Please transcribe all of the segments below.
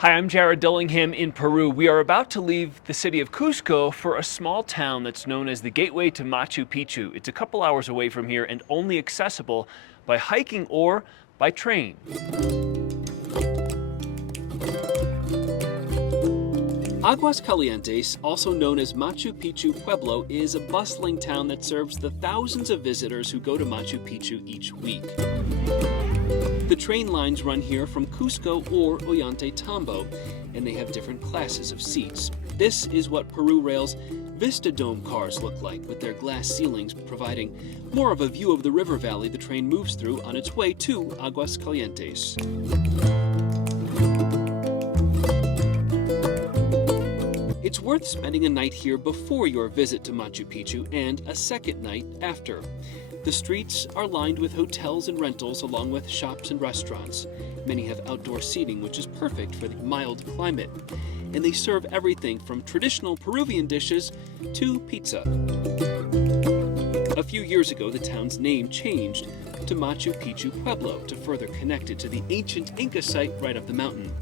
Hi, I'm Jared Dillingham in Peru. We are about to leave the city of Cusco for a small town that's known as the gateway to Machu Picchu. It's a couple hours away from here and only accessible by hiking or by train. Aguas Calientes, also known as Machu Picchu Pueblo, is a bustling town that serves the thousands of visitors who go to Machu Picchu each week. The train lines run here from Cusco or Ollantaytambo, and they have different classes of seats. This is what PeruRail's Vista Dome cars look like, with their glass ceilings providing more of a view of the river valley the train moves through on its way to Aguas Calientes. It's worth spending a night here before your visit to Machu Picchu and a second night after. The streets are lined with hotels and rentals along with shops and restaurants. Many have outdoor seating, which is perfect for the mild climate. And they serve everything from traditional Peruvian dishes to pizza. A few years ago, the town's name changed to Machu Picchu Pueblo to further connect it to the ancient Inca site right up the mountain.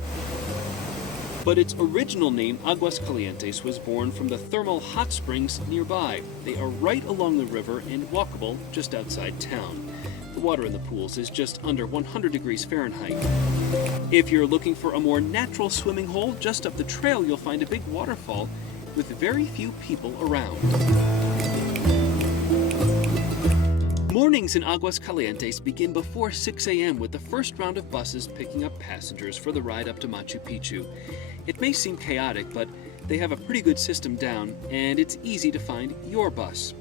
But its original name, Aguas Calientes, was born from the thermal hot springs nearby. They are right along the river and walkable just outside town. The water in the pools is just under 100 degrees Fahrenheit. If you're looking for a more natural swimming hole, just up the trail you'll find a big waterfall with very few people around. Mornings in Aguas Calientes begin before 6 a.m. with the first round of buses picking up passengers for the ride up to Machu Picchu. It may seem chaotic, but they have a pretty good system down, and it's easy to find your bus.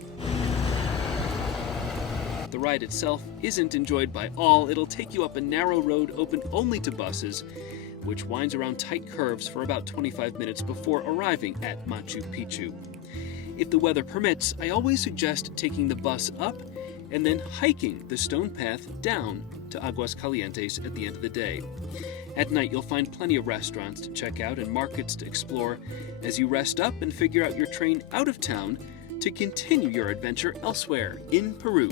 The ride itself isn't enjoyed by all. It'll take you up a narrow road open only to buses, which winds around tight curves for about 25 minutes before arriving at Machu Picchu. If the weather permits, I always suggest taking the bus up and then hiking the stone path down to Aguas Calientes at the end of the day. At night, you'll find plenty of restaurants to check out and markets to explore as you rest up and figure out your train out of town to continue your adventure elsewhere in Peru.